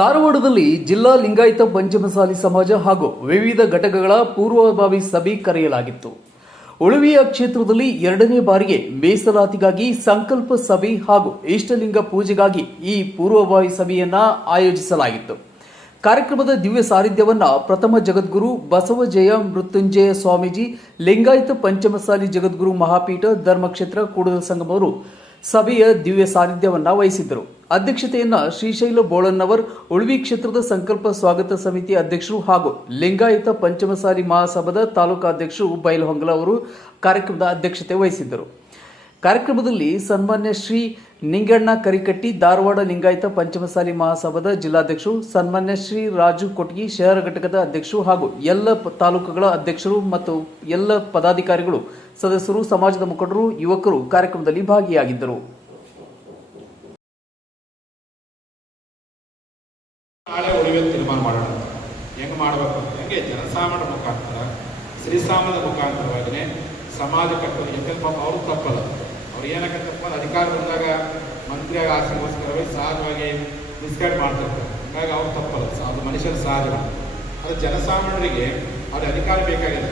ಧಾರವಾಡದಲ್ಲಿ ಜಿಲ್ಲಾ ಲಿಂಗಾಯತ ಪಂಚಮಸಾಲಿ ಸಮಾಜ ಹಾಗೂ ವಿವಿಧ ಘಟಕಗಳ ಪೂರ್ವಭಾವಿ ಸಭೆ ಕರೆಯಲಾಗಿತ್ತು. ಉಳುವಿಯ ಕ್ಷೇತ್ರದಲ್ಲಿ ಎರಡನೇ ಬಾರಿಗೆ ಮೀಸಲಾತಿಗಾಗಿ ಸಂಕಲ್ಪ ಸಭೆ ಹಾಗೂ ಇಷ್ಟಲಿಂಗ ಪೂಜೆಗಾಗಿ ಈ ಪೂರ್ವಭಾವಿ ಸಭೆಯನ್ನ ಆಯೋಜಿಸಲಾಗಿತ್ತು. ಕಾರ್ಯಕ್ರಮದ ದಿವ್ಯ ಸಾರಿಧ್ಯವನ್ನ ಪ್ರಥಮ ಜಗದ್ಗುರು ಬಸವಜಯ ಮೃತ್ಯುಂಜಯ ಸ್ವಾಮೀಜಿ, ಲಿಂಗಾಯತ ಪಂಚಮಸಾಲಿ ಜಗದ್ಗುರು ಮಹಾಪೀಠ ಧರ್ಮಕ್ಷೇತ್ರ ಕೂಡಲ ಸಂಗಮವರು ಸಭೆಯ ದಿವ್ಯ ಸಾನ್ನಿಧ್ಯವನ್ನ ವಹಿಸಿದ್ದರು. ಅಧ್ಯಕ್ಷತೆಯನ್ನ ಶ್ರೀಶೈಲ ಬೋಳನ್ನವರ್, ಉಳ್ವಿ ಕ್ಷೇತ್ರದ ಸಂಕಲ್ಪ ಸ್ವಾಗತ ಸಮಿತಿ ಅಧ್ಯಕ್ಷರು ಹಾಗೂ ಲಿಂಗಾಯತ ಪಂಚಮಸಾಲಿ ಮಹಾಸಭಾದ ತಾಲೂಕಾಧ್ಯಕ್ಷರು ಬೈಲಹೊಂಗಲ ಅವರು ಕಾರ್ಯಕ್ರಮದ ಅಧ್ಯಕ್ಷತೆ ವಹಿಸಿದ್ದರು. ಕಾರ್ಯಕ್ರಮದಲ್ಲಿ ಸನ್ಮಾನ್ಯ ಶ್ರೀ ನಿಂಗಣ್ಣ ಕರಿಕಟ್ಟಿ, ಧಾರವಾಡ ಲಿಂಗಾಯತ ಪಂಚಮಸಾಲಿ ಮಹಾಸಭಾದ ಜಿಲ್ಲಾಧ್ಯಕ್ಷರು, ಸನ್ಮಾನ್ಯ ಶ್ರೀ ರಾಜು ಕೊಟ್ಗಿ, ಶಹರ ಘಟಕದ ಅಧ್ಯಕ್ಷರು ಹಾಗೂ ಎಲ್ಲ ತಾಲೂಕುಗಳ ಅಧ್ಯಕ್ಷರು ಮತ್ತು ಎಲ್ಲ ಪದಾಧಿಕಾರಿಗಳು, ಸದಸ್ಯರು, ಸಮಾಜದ ಮುಖಂಡರು, ಯುವಕರು ಕಾರ್ಯಕ್ರಮದಲ್ಲಿ ಭಾಗಿಯಾಗಿದ್ದರು. ನಾಳೆ ಉಳಿವೆ ತೀರ್ಮಾನ ಮಾಡೋಣ. ಹೆಂಗೆ ಮಾಡಬೇಕು ಅಂತ ಹೆಂಗೆ ಜನಸಾಮಾನ್ಯ ಮುಖಾಂತರ ಶ್ರೀಸಾಮದ ಮುಖಾಂತರವಾಗಿಯೇ ಸಮಾಜ ಕಟ್ಟೋದು ಯಾಕಂದ್ರೆ ಪಾಪ ಅವ್ರು ತಪ್ಪಲ್ಲ. ಅವ್ರು ಏನಾಗತ್ತಪ್ಪ ಅಧಿಕಾರ ಬಂದಾಗ ಮಂತ್ರಿಯಾಗಿ ಆಸೆಗೋಸ್ಕರವೇ ಸಹಜವಾಗಿ ಮಿಸ್ಗೈಡ್ ಮಾಡ್ತಿರ್ತಾರೆ. ಹಂಗಾಗಿ ಅವ್ರು ತಪ್ಪಲ್ಲ. ಅದು ಮನುಷ್ಯನ ಸಹಜ ಅದು ಜನಸಾಮಾನ್ಯರಿಗೆ ಅದು ಅಧಿಕಾರ ಬೇಕಾಗಿಲ್ಲ.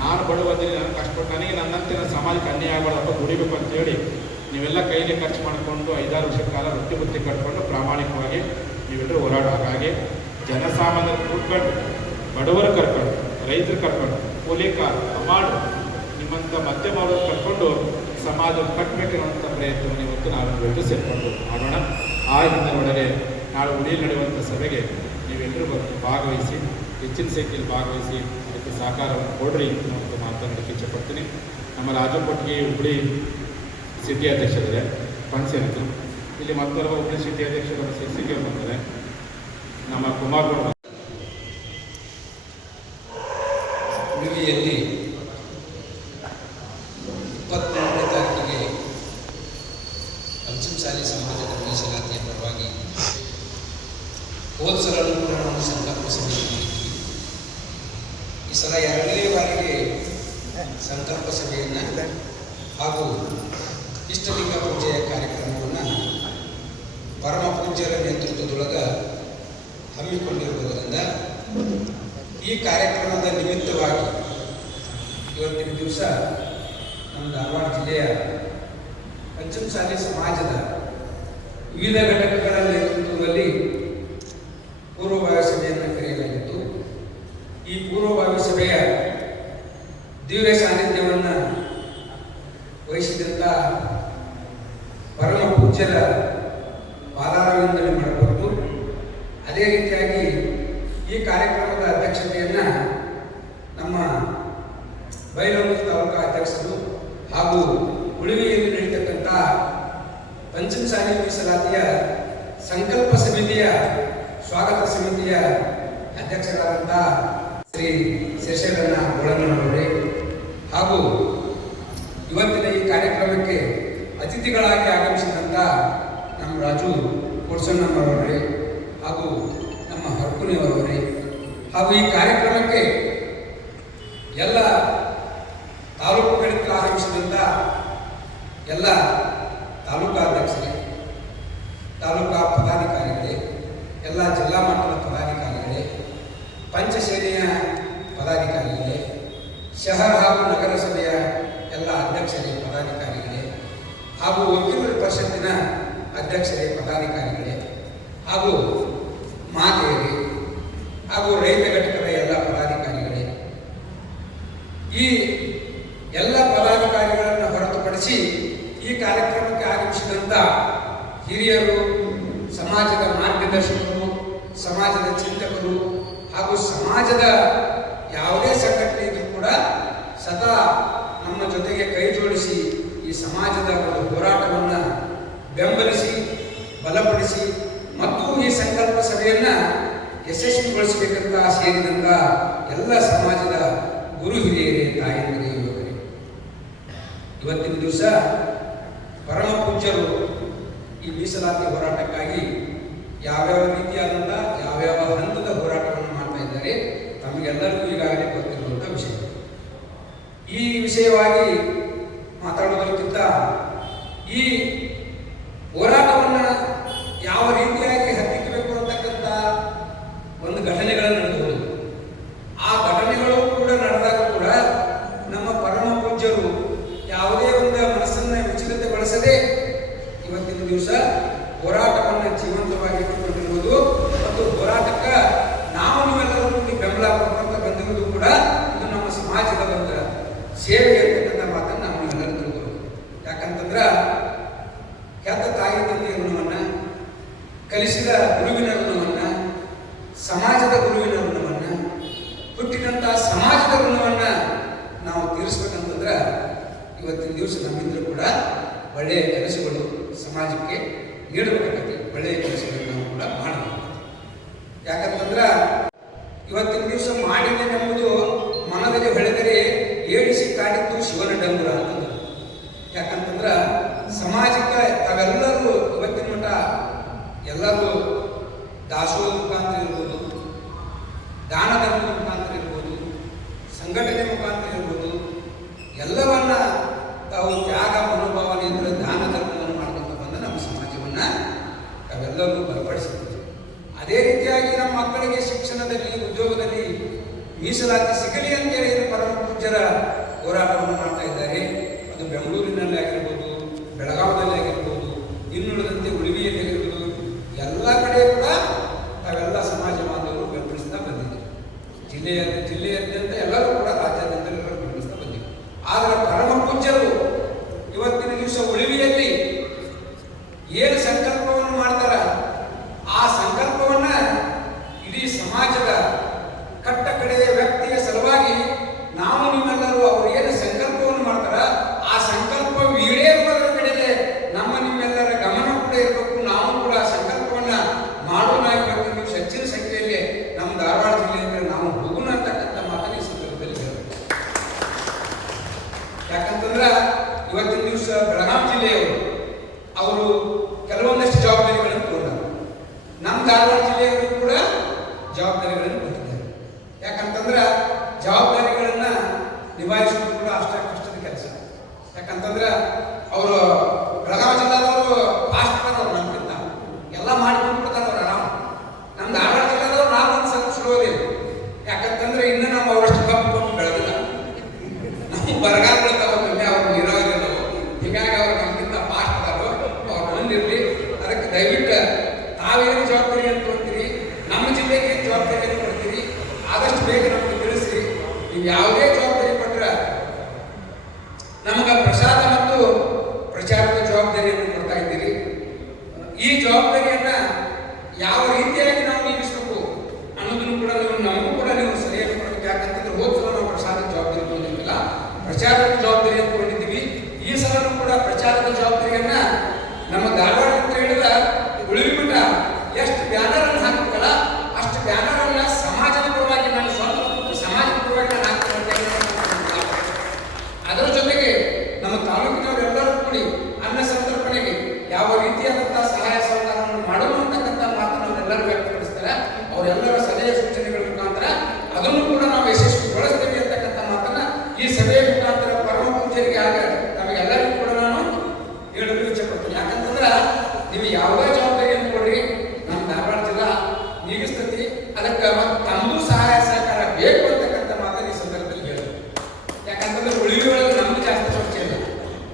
ನಾನು ಬಡವದಲ್ಲಿ ನನಗೆ ಕಷ್ಟಪಟ್ಟು ನನಗೆ ನನ್ನಂತೆ ಸಮಾಜಕ್ಕೆ ಅನ್ಯಾಯ ಆಗಬಾರ್ದಪ್ಪ ದುಡಿಬೇಕು ಅಂತೇಳಿ ನೀವೆಲ್ಲ ಕೈಲಿ ಖರ್ಚು ಮಾಡಿಕೊಂಡು ಐದಾರು ವರ್ಷ ಕಾಲ ರೊಟ್ಟಿ ಬುತ್ತಿ ಕಟ್ಕೊಂಡು ಪ್ರಾಮಾಣಿಕವಾಗಿ ನೀವೆಲ್ಲರೂ ಹೋರಾಟ ಹಾಗಾಗಿ ಜನಸಾಮಾನ್ಯರು ಕೂತ್ಕೊಂಡು, ಬಡವರು ಕರ್ಕೊಂಡು, ರೈತರು ಕರ್ಕೊಂಡು ಕೂಲಿ ಕಾರ್ ಅಮಾಡು, ನಿಮ್ಮಂಥ ಮಧ್ಯಮ ಕರ್ಕೊಂಡು ಸಮಾಜ ಕಟ್ಟಬೇಕಿರುವಂಥ ಪ್ರಯತ್ನವನ್ನು ಇವತ್ತು ನಾವೆಲ್ಲರೂ ಸೇರ್ಕೊಂಡು ಮಾಡೋಣ. ಆ ಹಿನ್ನೆಲೆಯೊಳಗೆ ನಾಳೆ ಉಳಿ ನಡೆಯುವಂಥ ಸಭೆಗೆ ನೀವೆಲ್ಲರೂ ಬಂದು ಭಾಗವಹಿಸಿ, ಹೆಚ್ಚಿನ ಸಂಖ್ಯೆಯಲ್ಲಿ ಭಾಗವಹಿಸಿ ಅದಕ್ಕೆ ಸಹಕಾರವನ್ನು ಕೊಡ್ರಿ ಅಂತ ಮಾತನಾಡಕ್ಕೆ ಇಚ್ಛಪಡ್ತೀನಿ ನಮ್ಮ ರಾಜಪಟ್ಟಿಗೆ ಹುಬ್ಳಿ ಸಿಟಿ ಅಧ್ಯಕ್ಷರಿದೆ ಪಂಚೇನದ್ದು ಇಲ್ಲಿ ಮತ್ತೊಬ್ಬ ಹುಬ್ಳಿ ಸಿಟಿ ಅಧ್ಯಕ್ಷರು ಸಿ ಸಿ ಕೆ ಬಂದರೆ ನಮ್ಮ ಕುಮಾರ್ ಉಡುಗೆಯಲ್ಲಿ ಇಪ್ಪತ್ತ್ಮೂರನೇ ತಾರೀಕಿಗೆ ಪಂಚಮಸಾಲಿ ಸಮಾಜದ ಮೀಸಲಾತಿಯ ಪರವಾಗಿ ಹೋದ ನಾವು ಸಂಕಲ್ಪ ಸಭೆ ಈ ಸಲ ಎರಡನೇ ಬಾರಿಗೆ ಸಂಕಲ್ಪ ಸಭೆಯನ್ನು ಹಾಗೂ ಇಷ್ಟಲಿಂಗ ಪೂಜೆಯ ಕಾರ್ಯಕ್ರಮವನ್ನು ಪರಮ ಪೂಜ್ಯರ ನೇತೃತ್ವದೊಳಗೆ ಹಮ್ಮಿಕೊಂಡಿರುವುದರಿಂದ ಈ ಕಾರ್ಯಕ್ರಮದ ನಿಮಿತ್ತವಾಗಿ ಇವತ್ತಿನ ದಿವಸ ನಮ್ಮ ಧಾರವಾಡ ಜಿಲ್ಲೆಯ ಪಂಚಮಸಾಲಿ ಸಮಾಜದ ವಿವಿಧ ಘಟಕಗಳ ನೇತೃತ್ವದಲ್ಲಿ ಪೂರ್ವಭಾವಿ ಸಭೆಯನ್ನು ಕರೆಯಲಾಗಿತ್ತು. ಈ ಪೂರ್ವಭಾವಿ ಸಭೆಯ ದಿವ್ಯ ಸಾನ್ನಿಧ್ಯವನ್ನು ವಹಿಸಿದಂಥ ಪರಮ ಪೂಜ್ಯರ ಮಾಡಿಕೊಂಡು ಅದೇ ರೀತಿಯಾಗಿ ಈ ಕಾರ್ಯಕ್ರಮದ ಅಧ್ಯಕ್ಷತೆಯನ್ನು ನಮ್ಮ ಬೈಲೂರು ತಾಲೂಕಾ ಅಧ್ಯಕ್ಷರು ಹಾಗೂ ಉಳಿವಿಯಲ್ಲಿ ನಡೀತಕ್ಕಂಥ ಪಂಚಮಸಾಲಿ ಮೀಸಲಾತಿಯ ಸಂಕಲ್ಪ ಸಮಿತಿಯ, ಸ್ವಾಗತ ಸಮಿತಿಯ ಅಧ್ಯಕ್ಷರಾದಂಥ ಶ್ರೀ ಶಶಿರಣ್ಣ ಬೋಳಣ್ಣನವರೇ ಹಾಗೂ ಇವತ್ತಿನ ಈ ಕಾರ್ಯಕ್ರಮಕ್ಕೆ ಅತಿಥಿಗಳಾಗಿ ಆಗಮಿಸಿದಂಥ ನಮ್ಮ ರಾಜು ಕೋಡ್ಸಣ್ಣನವರವರೇ ಹಾಗೂ ನಮ್ಮ ಹರ್ಕುನಿಯವರವರೇ ಹಾಗೂ ಈ ಕಾರ್ಯಕ್ರಮಕ್ಕೆ ಎಲ್ಲ ತಾಲೂಕುಗಳಿಂದ ಆರಂಭಿಸಿದಂಥ ಎಲ್ಲ ತಾಲೂಕಾ ಅಧ್ಯಕ್ಷರೇ ತಾಲೂಕಾ ಪದಾಧಿಕಾರಿಗಳೇ, ಎಲ್ಲ ಜಿಲ್ಲಾ ಮಟ್ಟದ ಪದಾಧಿಕಾರಿಗಳೇ ಪಂಚಸೇನೆಯ ಪದಾಧಿಕಾರಿಗಳೇ, ಶಹರ ಹಾಗೂ ನಗರಸಭೆಯ ಎಲ್ಲ ಅಧ್ಯಕ್ಷರೇ, ಪದಾಧಿಕಾರಿಗಳೇ, ಹಾಗೂ ವಕೀಲರ ಪರಿಷತ್ತಿನ ಅಧ್ಯಕ್ಷರೇ, ಪದಾಧಿಕಾರಿಗಳೇ, ಹಾಗೂ ಮಾತೆಯರೇ ಹಾಗೂ ರೈತ ಘಟಕದ ಎಲ್ಲ ಪದಾಧಿಕಾರಿಗಳೇ. ಈ ಎಲ್ಲ ಪದಾಧಿಕಾರಿಗಳನ್ನು ಹೊರತುಪಡಿಸಿ ಈ ಕಾರ್ಯಕ್ರಮಕ್ಕೆ ಆಗಮಿಸಿದಂಥ ಹಿರಿಯರು, ಸಮಾಜದ ಮಾರ್ಗದರ್ಶಕರು, ಸಮಾಜದ ಚಿಂತಕರು ಹಾಗೂ ಸಮಾಜದ ಯಾವುದೇ ಸಂಘಟನೆ ಕೂಡ ಸದಾ ನಮ್ಮ ಜೊತೆಗೆ ಕೈ ಜೋಡಿಸಿ ಈ ಸಮಾಜದ ಒಂದು ಹೋರಾಟವನ್ನು ಬೆಂಬಲಿಸಿ, ಬಲಪಡಿಸಿ ಸಭೆಯನ್ನು ಯಶಸ್ವಿಗೊಳಿಸಬೇಕಂತ ಸೇರಿದಂಥ ಎಲ್ಲ ಸಮಾಜದ ಗುರು ಹಿರಿಯರೇ ತಾಯಂದಿರೇ ಯುವಕರೇ ಇವತ್ತಿನ ದಿವಸ ಪರಮ ಪೂಜ್ಯರು ಈ ಮೀಸಲಾತಿ ಹೋರಾಟಕ್ಕಾಗಿ ಯಾವ್ಯಾವ ರೀತಿಯಾದಂಥ ಯಾವ್ಯಾವ ಹಂತದ ಹೋರಾಟವನ್ನು ಮಾಡ್ತಾ ಇದ್ದಾರೆ, ತಮಗೆಲ್ಲರಿಗೂ ಈಗಾಗಲೇ ಗೊತ್ತಿರುವಂಥ ವಿಷಯ. ಈ ವಿಷಯವಾಗಿ ಮಾತಾಡೋದಕ್ಕಿಂತ ಈ ಹೋರಾಟವನ್ನು ಯಾವ ರೀತಿಯಾಗಿ ಹತ್ತಿಕ್ಕಬೇಕು ಅಂತಕ್ಕಂಥ ದಿವಸ ಹೋರಾಟವನ್ನು ಜೀವಂತವಾಗಿ ಇಟ್ಟುಕೊಂಡಿರುವುದು ಮತ್ತು ಹೋರಾಟಕ್ಕೆ ನಾವು ನೀವೆಲ್ಲರೂ ಬೆಂಬಲ ಕೊಡುವಂತ ಬಂದಿರುವುದು ಕೂಡ ಇದು ನಮ್ಮ ಸಮಾಜದ ಒಂದು ಸೇವೆ ಇರ್ತಕ್ಕಂಥ ಮಾತನ್ನು ನಾವು ಎಲ್ಲರೂ ಯಾಕಂತಂದ್ರೆ ಹೆತ್ತ ತಾಯಿ ತಂದೆಯ ಋಣವನ್ನು ಕಲಿಸಿದ ಗುರುವಿನ ಋಣವನ್ನು ಸಮಾಜದ ಗುರುವಿನ ಋಣವನ್ನು ಹುಟ್ಟಿದಂಥ ಸಮಾಜದ ಋಣವನ್ನು ನಾವು ತೀರಿಸ್ಬೇಕಂತಂದ್ರೆ ಇವತ್ತಿನ ದಿವಸ ನಮ್ಮಿಂದ ಕೂಡ ಒಳ್ಳೆಯ ಕೆಲಸಗಳು ಸಮಾಜಕ್ಕೆ ನೀಡಬೇಕಾಗತ್ತೆ. ಒಳ್ಳೆಯ ಕೆಲಸಗಳನ್ನು ಕೂಡ ಮಾಡಬೇಕು ಯಾಕಂತಂದ್ರ ಇವತ್ತಿನ ದಿವಸ ಮಾಡಿದೆನೆಂಬುದು ಮನದಲ್ಲಿ ಬೆಳೆದರೆ ಏಳಿಸಿ ಕಾಡಿದ್ದು ಶಿವನ ಡಂಗುರ ಅಂತಂದ್ರು ಯಾಕಂತಂದ್ರ ಸಮಾಜಕ್ಕೆ ತಾವೆಲ್ಲರೂ ಇವತ್ತಿನ ಮಟ್ಟ ಎಲ್ಲರೂ ದಾಸೋಹ ಮುಖಾಂತರ ಇರ್ಬೋದು ದಾನ ಧರ್ಮದ ಮುಖಾಂತರ ಇರ್ಬೋದು ಸಂಘಟನೆ ಮುಖಾಂತರ ಇರ್ಬೋದು ಎಲ್ಲವನ್ನ ತಾವು ತ್ಯಾಗ ಮನೋಭಾವನೆಯಿಂದ ದಾನ ಧರ್ಮವನ್ನು ಮಾಡ್ಕೊಂಡು ಬಂದ ನಮ್ಮ ಸಮಾಜವನ್ನ ತಾವೆಲ್ಲರೂ ಬಲಪಡಿಸಿದ್ದೀವಿ ಅದೇ ರೀತಿಯಾಗಿ ನಮ್ಮ ಮಕ್ಕಳಿಗೆ ಶಿಕ್ಷಣದಲ್ಲಿ ಉದ್ಯೋಗದಲ್ಲಿ ಮೀಸಲಾತಿ ಸಿಗಲಿ ಅಂತೇಳಿ ಪರಮ ಪೂಜ್ಯರ ಹೋರಾಟವನ್ನು ಮಾಡ್ತಾ ಇದ್ದಾರೆ. ಅದು ಬೆಂಗಳೂರಿನಲ್ಲಿ ಆಗಿರ್ಬೋದು, ಬೆಳಗಾವಿನಲ್ಲಿ ಆಗಿರ್ಬೋದು, ಇನ್ನುಳಿದಂತೆ ಉಳಿವಿಯಲ್ಲಿ ಆಗಿರ್ಬೋದು, ಎಲ್ಲ ಕಡೆ ಕೂಡ ತಾವೆಲ್ಲ ಸಮಾಜ ಬಾಂಧವರು ಬೆಂಬಲಿಸ್ತಾ ಬಂದಿದೆ ಜಿಲ್ಲೆಯ ಜಿಲ್ಲೆಯಾದ್ಯಂತ ಎಲ್ಲರೂ ಕೂಡ ರಾಜ್ಯಾದ್ಯಂತ ಬೆಂಬಲಿಸ್ತಾ ಬಂದಿದೆ ಆದರೆ ಪರಮ ಪೂಜ್ಯರು ಇವತ್ತಿನ ದಿವಸ ಉಳಿವಿಯಲ್ಲಿ ಏನು ಸಂಕಲ್ಪವನ್ನು ಮಾಡ್ತಾರ ಆ ಸಂಕಲ್ಪವನ್ನ ಇಡೀ ಸಮಾಜದ ಕಟ್ಟ ಕಡೆಯ ವ್ಯಕ್ತಿಯ ಸಲುವಾಗಿ ನಾವು ನಿಮ್ಮೆಲ್ಲರೂ ಅವರು ಏನು ಸಂಕಲ್ಪವನ್ನು ಮಾಡ್ತಾರ ಆ ಸಂಕಲ್ಪ ಈಡೇರುವುದರ ಕಡೆಗೆ ನಮ್ಮ ನಿಮ್ಮೆಲ್ಲರ ಗಮನ ಕೂಡ ಇರಬೇಕು ನಾವು ಕೂಡ ಆ ಸಂಕಲ್ಪವನ್ನ ಮಾಡೋಣ ಇವತ್ತು ನೀವು ಹೆಚ್ಚಿನ ಸಂಖ್ಯೆಯಲ್ಲಿ ನಮ್ಮ ಧಾರವಾಡ ಜಿಲ್ಲೆಯಿಂದ ನಾವು ಹೋಗೋಣ ಅಂತಕ್ಕಂಥ ಮಾತನ್ನ ಈ ಸಂದರ್ಭದಲ್ಲಿ ಹೇಳಬೇಕು ಯಾಕಂತಂದ್ರ ಇವತ್ತಿನ ದಿವಸ ಬೆಳಗಾಂ ಜಿಲ್ಲೆಯವರು ಅವರು ಕೆಲವೊಂದಷ್ಟು ಜವಾಬ್ದಾರಿಗಳನ್ನು ತಗೊಂಡಾರ ನಮ್ಮ ಧಾರವಾಡ ಜಿಲ್ಲೆಯವರು ಕೂಡ ಜವಾಬ್ದಾರಿಗಳನ್ನು ಹೊಂದಿದ್ದಾರೆ ಯಾಕಂತಂದ್ರ ಜವಾಬ್ದಾರಿಗಳನ್ನ ನಿಭಾಯಿಸುವುದು ಕೂಡ ಅಷ್ಟ ಕಷ್ಟದ ಕೆಲಸ ಯಾಕಂತಂದ್ರ ಅವರು ಬೆಳಗಾವಿ ಜಿಲ್ಲಾದವರು ಫಾಸ್ಟ್ ಅವ್ರು ನಮ್ಗಿಂತ ಎಲ್ಲ ಮಾಡ್ಕೊಂಡು ಬಿಡ್ತಾರೆ ಅವ್ರು ಆರಾಮ ನಮ್ಮ ಧಾರವಾಡ ಜಿಲ್ಲಾದವ್ರು ನಾವು ಒಂದು ಸ್ವಲ್ಪ ಸುಡುವುದಿಲ್ಲ ಯಾಕಂತಂದ್ರೆ ಇನ್ನು ನಾವು ಅವರಷ್ಟು ಕಪ್ಪು ಕಪ್ಪು ಬೆಳೆದಿಲ್ಲ ನಮ್ಮ ಬರಗಾಲ ಬೀಳ್ತಾವ ಕಮ್ಮಿ ಅವ್ರು ನೀರಾವರಿ ಅದಾವು ಹೀಗಾಗಿ ಅವ್ರು ನಮ್ಗಿಂತ ಫಾಸ್ಟ್ ಅದಾರು ಅವ್ರು ಬಂದಿರ್ಲಿ ಅದಕ್ಕೆ ದಯವಿಟ್ಟು ತಾವೇನು ಜವಾಬ್ದಾರಿ ಅಂತ ಕೊಡ್ತೀರಿ ನಮ್ಮ ಜಿಲ್ಲೆಗೆ ಏನ್ ಜವಾಬ್ದಾರಿ ಅಂತ ಕೊಡ್ತೀರಿ ಆದಷ್ಟು ಬೇಗ ನಮ್ಗೆ ತಿಳಿಸಿ ನೀವು ಯಾವುದೇ ಜವಾಬ್ದಾರಿ ಕೊಟ್ರೆ ನಮಗೆ ಪ್ರಸಾದ ಮತ್ತು ಪ್ರಚಾರದ ಜವಾಬ್ದಾರಿಯನ್ನು ಕೊಡ್ತಾ ಇದ್ದೀರಿ. ಈ ಜವಾಬ್ದಾರಿಯನ್ನು ಯಾವ ರೀತಿಯಾಗಿ ನಾವು ನೀಗಿಸಬೇಕು ಅನ್ನೋದನ್ನು ಕೂಡ ನೀವು, ನಮಗೂ ಕೂಡ ನೀವು ಸರಿಯಾಗಿ ಕೊಡಬೇಕು. ಯಾಕಂತಂದ್ರೆ ಹೋದ ಸಲ ನಾವು ಪ್ರಸಾದ ಜವಾಬ್ದಾರಿ ತಗೊಂಡಿದ್ದಿಲ್ಲ ಪ್ರಚಾರದ ಜವಾಬ್ದಾರಿಯನ್ನು ಕೊಟ್ಟಿದ್ದೀವಿ ಈ ಸಲನೂ ಕೂಡ ಪ್ರಚಾರದ ಜವಾಬ್ದಾರಿಯನ್ನ ನಮ್ಮ ಧಾರವಾಡ ಅಂತ ಹೇಳಿದ ಉಳಿವಿಮಠ ಎಷ್ಟು ಬ್ಯಾನರ್ ಅನ್ನು ಹಾಕ್ಬೇಕಲ್ಲ ಅಷ್ಟು ಬ್ಯಾನರ್ ಅನ್ನ ಸಮಾಜದ ಪರವಾಗಿ ನಾನು ಸ್ವಂತ ಕೂತು ಸಮಾಜದ ಪರವಾಗಿ ನಾನು ಹಾಕ್ತೀನಿ ಅಂತ ಹೇಳಿ ಅದರ ಜೊತೆಗೆ ನಮ್ಮ ತಾಲೂಕಿನವರೆಲ್ಲರೂ ಕೂಡಿ ಅನ್ನ ಸಂತರ್ಪಣೆಗೆ ಯಾವ ರೀತಿಯಾದಂತಹ ಸಹಾಯ ಸಹಕಾರವನ್ನು ಮಾಡಲು ಅಂತಕ್ಕಂಥ ಮಾತನ್ನು ಅವರೆಲ್ಲರೂ ವ್ಯಕ್ತಪಡಿಸ್ತಾರೆ ಅವರೆಲ್ಲರ ಸಲಹೆ ಸೂಚನೆಗಳ ಮುಖಾಂತರ ಅದನ್ನು ಕೂಡ ನಾವು ಯಶಸ್ವಿಗೊಳಿಸ್ತೇವೆ ಅಂತಕ್ಕಂಥ ಮಾತನ್ನ ಈ ಸಭೆಯ ಮುಖಾಂತರ ಪರಮ ಪೂಜ್ಯರಿಗೆ ಆಗ ನಮಗೆಲ್ಲರಿಗೂ ಕೂಡ ನಾನು ಹೇಳಲು ಇಚ್ಛೆಪಡ್ತೀನಿ ಯಾಕಂತಂದ್ರ ನೀವು ಯಾವುದೇ ಜವಾಬ್ದಾರಿಯನ್ನು ಕೊಡ್ರಿ ನಮ್ಮ ಧಾರವಾಡ ಜಿಲ್ಲಾ ನೀಗಿಸ್ತತಿ ಅದಕ್ಕೆ ಮತ್ತೆ ತಮ್ಮದು ಸಹಾಯ ಸಹಕಾರ ಬೇಕು ಅಂತಕ್ಕಂಥ ಮಾತನ್ನು ಈ ಸಂದರ್ಭದಲ್ಲಿ ಹೇಳಬೇಕು ಯಾಕಂತಂದ್ರೆ ಉಳಿವಿ ಒಳಗೆ ನಮ್ಗೆ ಜಾಸ್ತಿ ಚರ್ಚೆ ಇಲ್ಲ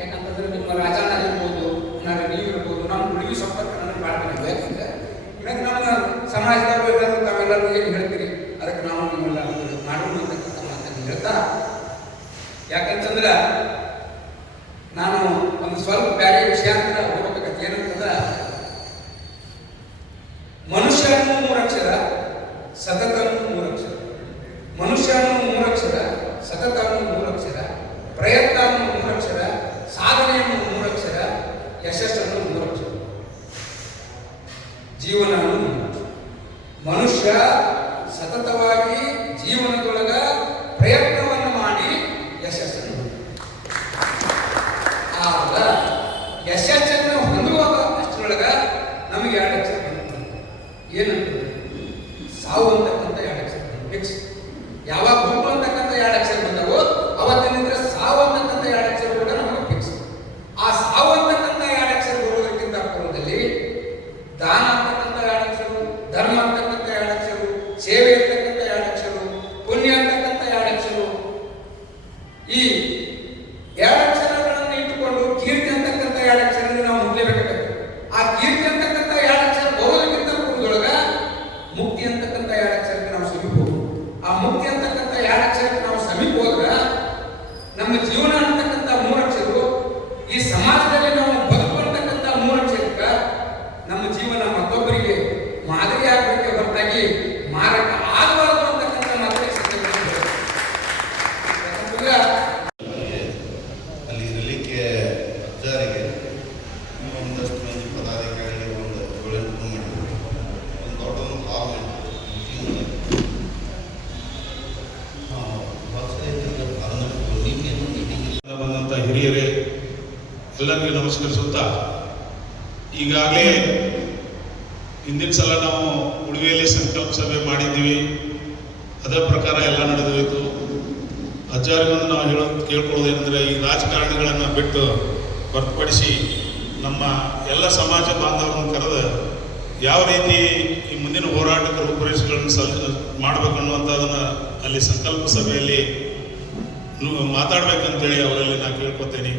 ಯಾಕಂತಂದ್ರೆ ನಿಮ್ಮ ರಾಜಣ್ಣ ಇರ್ಬೋದು ನಾನು ನೀವು ಇರ್ಬೋದು ನಮ್ಮ ಉಳಿವಿ ಸಂಪರ್ಕ ನನಗೆ ಮಾಡ್ತೀನಿ ಯಾಕಂದ್ರೆ ಇದಕ್ಕೆ ನಮ್ಮ ಸಮಾಜದವರು ಎಲ್ಲರೂ ತಾವೆಲ್ಲರೂ ಏನು ಹೇಳ್ತೀರಿ? ಅದಕ್ಕೆ ನಾವು ನಿಮ್ಮೆಲ್ಲ ಮಾಡೋಣ ಅಂತಕ್ಕಂಥ ಮಾತನ್ನು ಹೇಳ್ತಾ. ಯಾಕಂತಂದ್ರ ನಾನು ಒಂದು ಸ್ವಲ್ಪ ಬೇರೆ ವಿಷಯ ಅಂತ ಹೋಗ್ಬೇಕಂತ ಏನಂತಂದ್ರೆ ಮನುಷ್ಯ ಅನ್ನೋ ಮೂರಕ್ಷರ ಸತತ ಅನ್ನೋ ಮೂರಕ್ಷರ ಮನುಷ್ಯ ಅನ್ನೋ ಮೂರಕ್ಷರ ಸತತ ಯಶಸ್ಸನ್ನು. ಆಗ ಯಶಸ್ಸನ್ನು ಹೊಂದುವಾಗ ಅಷ್ಟರೊಳಗ ನಮಗೆ ಎರಡು ಅಕ್ಷರ. ಏನಂತಂದ್ರೆ, ಸಾವು ಅಂತಕ್ಕಂಥ ಎರಡು ಅಕ್ಷರ ಫಿಕ್ಸ್ ಯಾವಾಗ ಗುಂಪು ಅಂತಕ್ಕಂಥ ಎರಡು ಅಕ್ಷರ ಬಂದವೋ ಅವತ್ತಿನಿಂದ ಸಾವು ಅಂತಕ್ಕಂಥ ಎರಡು ಅಕ್ಷರ ಕೂಡ ನಮಗೆ ಫಿಕ್ಸ್ ಆ ಸಾವು ಅಂತಕ್ಕಂಥ ಎರಡು ಅಕ್ಷರ ಬರುವುದಕ್ಕಿಂತ ಪೂರ್ವದಲ್ಲಿ ದಾನ ಗ್ರಹಣಕ್ಷರಕ್ಕೆ ನಾವು ಸಮೀಪ ಹೋದ್ರೆ ನಮ್ಮ ಜೀವನ ಎಲ್ಲರಿಗೂ ನಮಸ್ಕರಿಸುತ್ತಾ ಈಗಾಗಲೇ ಹಿಂದಿನ ಸಲ ನಾವು ಉಡುಗೆಯಲ್ಲಿ ಸಂಕಲ್ಪ ಸಭೆ ಮಾಡಿದ್ದೀವಿ. ಅದರ ಪ್ರಕಾರ ಎಲ್ಲ ನಡೆದೋಯಿತು. ಆಚಾರ್ಯವನ್ನು ನಾವು ಹೇಳೋದು ಕೇಳ್ಕೊಳ್ಳೋದೇನೆಂದರೆ ಈ ರಾಜಕಾರಣಿಗಳನ್ನು ಬಿಟ್ಟು ಹೊರತುಪಡಿಸಿ ನಮ್ಮ ಎಲ್ಲ ಸಮಾಜ ಬಾಂಧವರನ್ನು ಕರೆದು ಯಾವ ರೀತಿ ಈ ಮುಂದಿನ ಹೋರಾಟಕ್ಕೆ ರೂಪುರೇಷೆಗಳನ್ನು ಸಲ್, ಮಾಡಬೇಕನ್ನುವಂಥದ್ದನ್ನು ಅಲ್ಲಿ ಸಂಕಲ್ಪ ಸಭೆಯಲ್ಲಿ ಮಾತಾಡ್ಬೇಕಂತೇಳಿ ಅವರಲ್ಲಿ ನಾನು ಕೇಳ್ಕೊತೇನೆ.